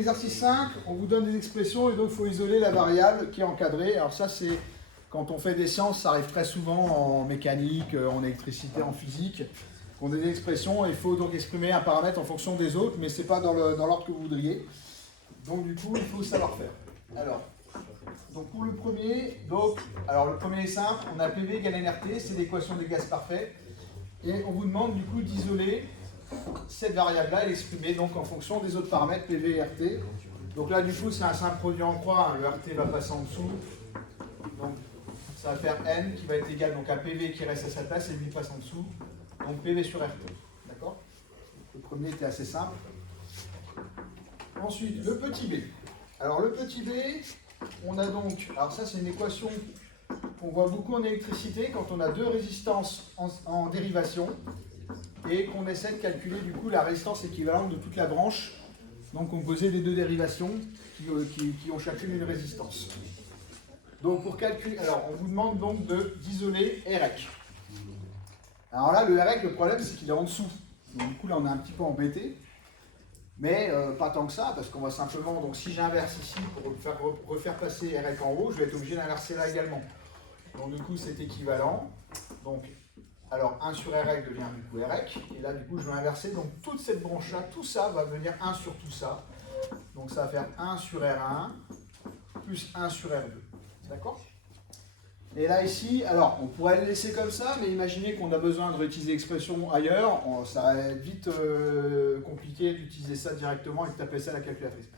l'exercice 5, on vous donne des expressions et donc il faut isoler la variable qui est encadrée. Alors ça, c'est quand on fait des sciences, ça arrive très souvent en mécanique, en électricité, en physique. On a des expressions et il faut donc exprimer un paramètre en fonction des autres, mais ce n'est pas dans l'ordre que vous voudriez. Donc du coup, il faut savoir faire. Alors, donc pour le premier, le premier est simple, on a PV égale nRT, c'est l'équation des gaz parfaits. Et on vous demande du coup d'isoler cette variable-là et l'exprimer donc en fonction des autres paramètres PV et RT. Donc là du coup c'est un simple produit en croix, hein. Le RT va passer en dessous. Donc ça va faire N qui va être égal donc à PV qui reste à sa place et lui passe en dessous. Donc PV sur RT. D'accord? Le premier était assez simple. Ensuite, le petit b. Alors le petit b, on a donc, alors ça c'est une équation qu'on voit beaucoup en électricité quand on a deux résistances en dérivation et qu'on essaie de calculer du coup la résistance équivalente de toute la branche, donc composée des deux dérivations qui ont chacune une résistance. Donc pour calculer, alors on vous demande donc d'isoler REC. Alors là, le REC, le problème c'est qu'il est en dessous. Donc du coup là on est un petit peu embêté. Mais pas tant que ça, parce qu'on va simplement, donc si j'inverse ici pour refaire passer REC en haut, je vais être obligé d'inverser là également. Donc du coup c'est équivalent. Donc, alors 1 sur REC devient du coup REC, et là du coup je vais inverser, donc toute cette branche-là, tout ça va devenir 1 sur tout ça. Donc ça va faire 1 sur R1 plus 1 sur R2. D'accord? Et là ici, alors on pourrait le laisser comme ça, mais imaginez qu'on a besoin de réutiliser l'expression ailleurs, ça va être vite compliqué d'utiliser ça directement et de taper ça à la calculatrice.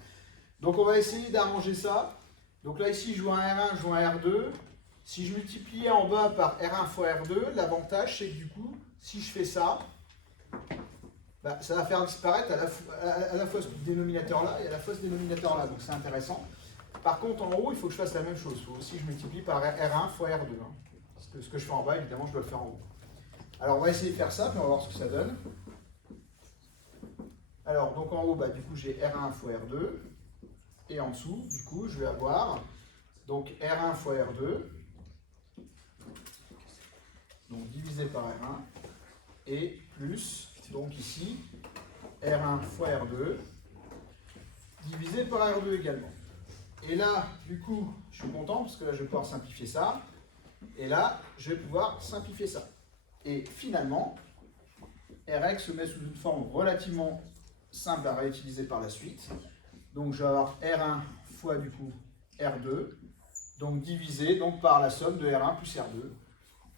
Donc on va essayer d'arranger ça. Donc là ici je joue un R1, je joue un R2. Si je multiplie en bas par R1 fois R2, l'avantage c'est que du coup, si je fais ça, ça va faire disparaître à la fois ce dénominateur là et à la fois ce dénominateur là, donc c'est intéressant. Par contre, en haut, il faut que je fasse la même chose. Il faut aussi que je multiplie par R1 fois R2. Hein. Parce que ce que je fais en bas, évidemment, je dois le faire en haut. Alors, on va essayer de faire ça, puis on va voir ce que ça donne. Alors, donc en haut, du coup, j'ai R1 fois R2. Et en dessous, du coup, je vais avoir donc R1 fois R2. Donc, divisé par R1. Et plus, donc ici, R1 fois R2. Divisé par R2 également. Et là, du coup, je suis content parce que là, je vais pouvoir simplifier ça. Et là, je vais pouvoir simplifier ça. Et finalement, RX se met sous une forme relativement simple à réutiliser par la suite. Donc, je vais avoir R1 fois, du coup, R2. Donc, divisé par la somme de R1 plus R2.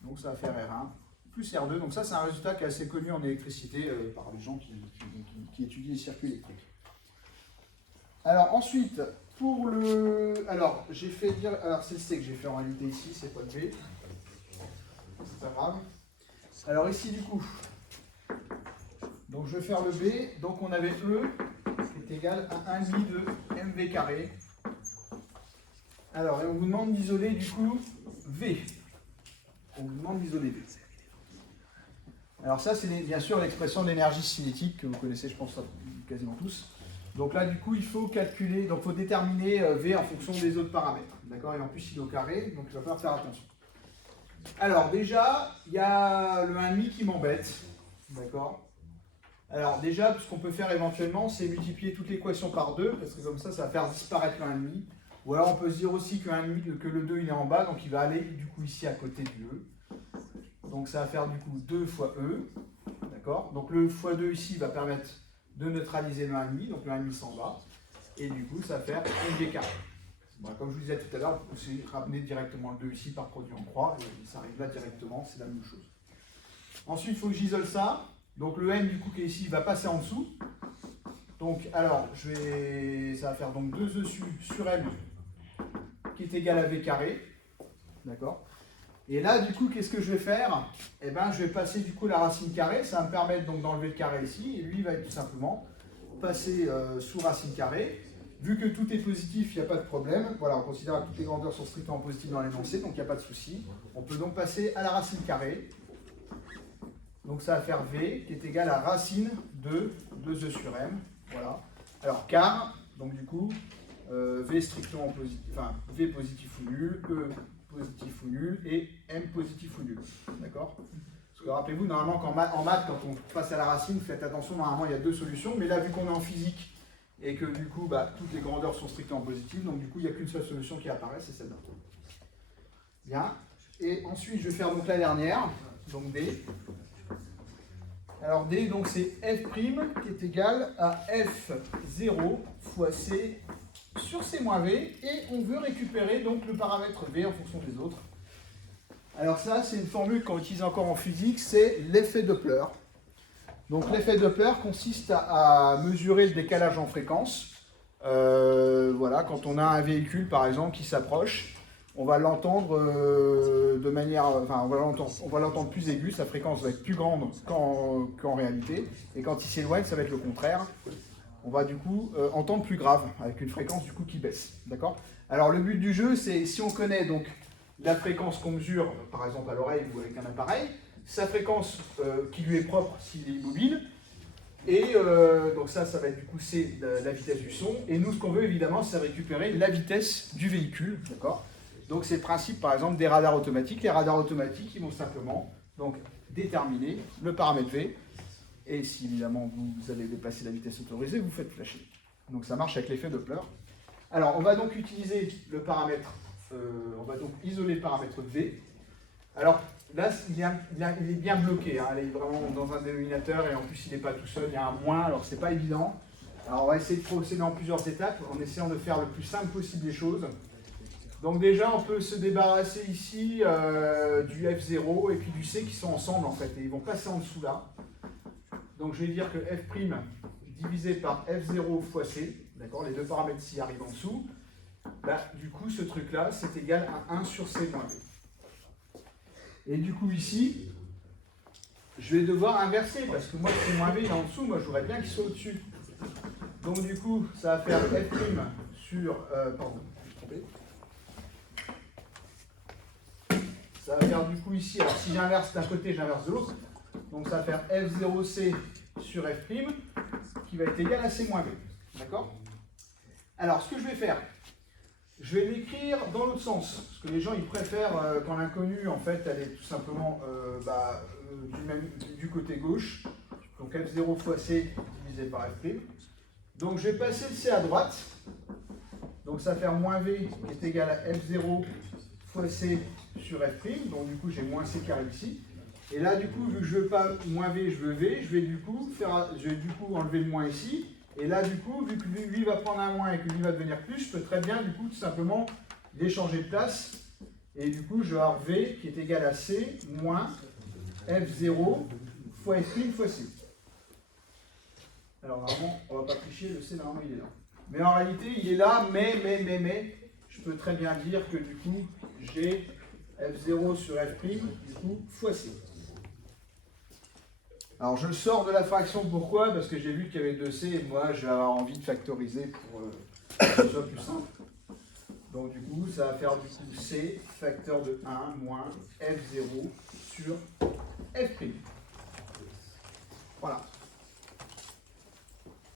Donc, ça va faire R1 plus R2. Donc, ça, c'est un résultat qui est assez connu en électricité par les gens qui étudient les circuits électriques. Alors, ensuite... Pour le... Alors, j'ai fait dire... Alors, c'est le C que j'ai fait en réalité ici, c'est pas le B. C'est pas grave. Alors, ici, du coup, donc je vais faire le B. Donc, on avait E qui est égal à 1,5 de mv carré. Alors, et on vous demande d'isoler, du coup, V. On vous demande d'isoler V. Alors, ça, c'est bien sûr l'expression d'énergie cinétique que vous connaissez, je pense, quasiment tous. Donc là, du coup, il faut calculer, donc il faut déterminer V en fonction des autres paramètres. D'accord? Et en plus, il est au carré, donc il va falloir faire attention. Alors déjà, il y a le 1,5 qui m'embête. D'accord? Alors déjà, ce qu'on peut faire éventuellement, c'est multiplier toute l'équation par 2, parce que comme ça, ça va faire disparaître le 1,5. Ou alors on peut se dire aussi que le 2 il est en bas, donc il va aller du coup ici à côté du E. Donc ça va faire du coup 2 fois E. D'accord? Donc le fois 2 ici va permettre de neutraliser le 1,5, donc le 1,5 s'en va, et du coup ça va faire mv carré. Bon, comme je vous disais tout à l'heure, vous pouvez ramener directement le 2 ici par produit en croix, et ça arrive là directement, c'est la même chose. Ensuite, il faut que j'isole ça, donc le n du coup qui est ici va passer en dessous, donc alors ça va faire donc 2e sur m qui est égal à v carré, d'accord. Et là, du coup, qu'est-ce que je vais faire? Eh bien, je vais passer du coup la racine carrée. Ça va me permettre donc d'enlever le carré ici. Et lui, il va être tout simplement passer sous racine carrée. Vu que tout est positif, il n'y a pas de problème. Voilà, on considère que toutes les grandeurs sont strictement positives dans l'énoncé, donc il n'y a pas de souci. On peut donc passer à la racine carrée. Donc ça va faire V qui est égal à racine de 2e sur m. Voilà. Alors car, donc du coup, V strictement positif, enfin V positif ou nul, E positif ou nul et M positif ou nul. D'accord? Parce que rappelez-vous, normalement en maths, quand on passe à la racine, faites attention, normalement il y a deux solutions, mais là vu qu'on est en physique et que du coup, toutes les grandeurs sont strictement positives, donc du coup, il n'y a qu'une seule solution qui apparaît, c'est celle-là. Bien. Et ensuite, je vais faire donc la dernière, donc D. Alors D, donc c'est F' qui est égal à F0 fois C sur C moins V, et on veut récupérer donc le paramètre V en fonction des autres. Alors ça, c'est une formule qu'on utilise encore en physique, c'est l'effet Doppler. Donc l'effet Doppler consiste à mesurer le décalage en fréquence. Voilà, quand on a un véhicule par exemple qui s'approche, on va l'entendre de manière, enfin on va l'entendre plus aigu, sa fréquence va être plus grande qu'en réalité, et quand il s'éloigne, ça va être le contraire. On va du coup entendre plus grave, avec une fréquence du coup qui baisse. D'accord ? Alors le but du jeu, c'est si on connaît donc la fréquence qu'on mesure, par exemple à l'oreille ou avec un appareil, sa fréquence qui lui est propre s'il est immobile, et donc ça va être du coup c'est la vitesse du son, et nous ce qu'on veut évidemment c'est récupérer la vitesse du véhicule, d'accord ? Donc c'est le principe par exemple des radars automatiques. Les radars automatiques ils vont simplement donc déterminer le paramètre V, et si évidemment vous avez dépassé la vitesse autorisée, vous faites flasher. Donc ça marche avec l'effet Doppler. Alors on va donc utiliser le paramètre, on va donc isoler le paramètre V. Alors là, il est bien bloqué, hein. Il est vraiment dans un dénominateur et en plus il n'est pas tout seul, il y a un moins, alors c'est pas évident. Alors on va essayer de procéder en plusieurs étapes en essayant de faire le plus simple possible les choses. Donc déjà on peut se débarrasser ici du F0 et puis du C qui sont ensemble en fait, et ils vont passer en dessous là. Donc je vais dire que F' divisé par F0 fois C, d'accord, les deux paramètres ci arrivent en dessous, du coup ce truc là c'est égal à 1 sur C moins V. Et du coup ici, je vais devoir inverser, parce que moi, C moins V est en dessous, moi je voudrais bien qu'il soit au-dessus. Donc du coup, ça va faire F' sur... pardon, je me suis trompé. Ça va faire du coup ici, alors si j'inverse d'un côté, j'inverse de l'autre. Donc ça va faire F0C sur F', qui va être égal à C moins V. D'accord ? Alors, ce que je vais faire, je vais l'écrire dans l'autre sens, parce que les gens ils préfèrent quand l'inconnue en fait elle est tout simplement du côté gauche, donc F0 fois C divisé par F'. Donc je vais passer le C à droite, donc ça va faire moins V qui est égal à F0 fois C sur F', donc du coup j'ai moins C carré ici. Et là du coup vu que je veux pas moins V, je veux V, je vais du coup enlever le moins ici. Et là, du coup, vu que lui va prendre un moins et que lui va devenir plus, je peux très bien, du coup, tout simplement les changer de place. Et du coup, je vais avoir V qui est égal à C moins F0 fois F' fois C. Alors, normalement, on ne va pas tricher, le C, normalement, il est là. Mais en réalité, il est là, mais, je peux très bien dire que, du coup, j'ai F0 sur F', du coup, fois C. Alors je le sors de la fraction, pourquoi? Parce que j'ai vu qu'il y avait 2C et moi je vais avoir envie de factoriser pour que ce soit plus simple. Donc du coup ça va faire du coup C facteur de 1 moins F0 sur F'. Voilà.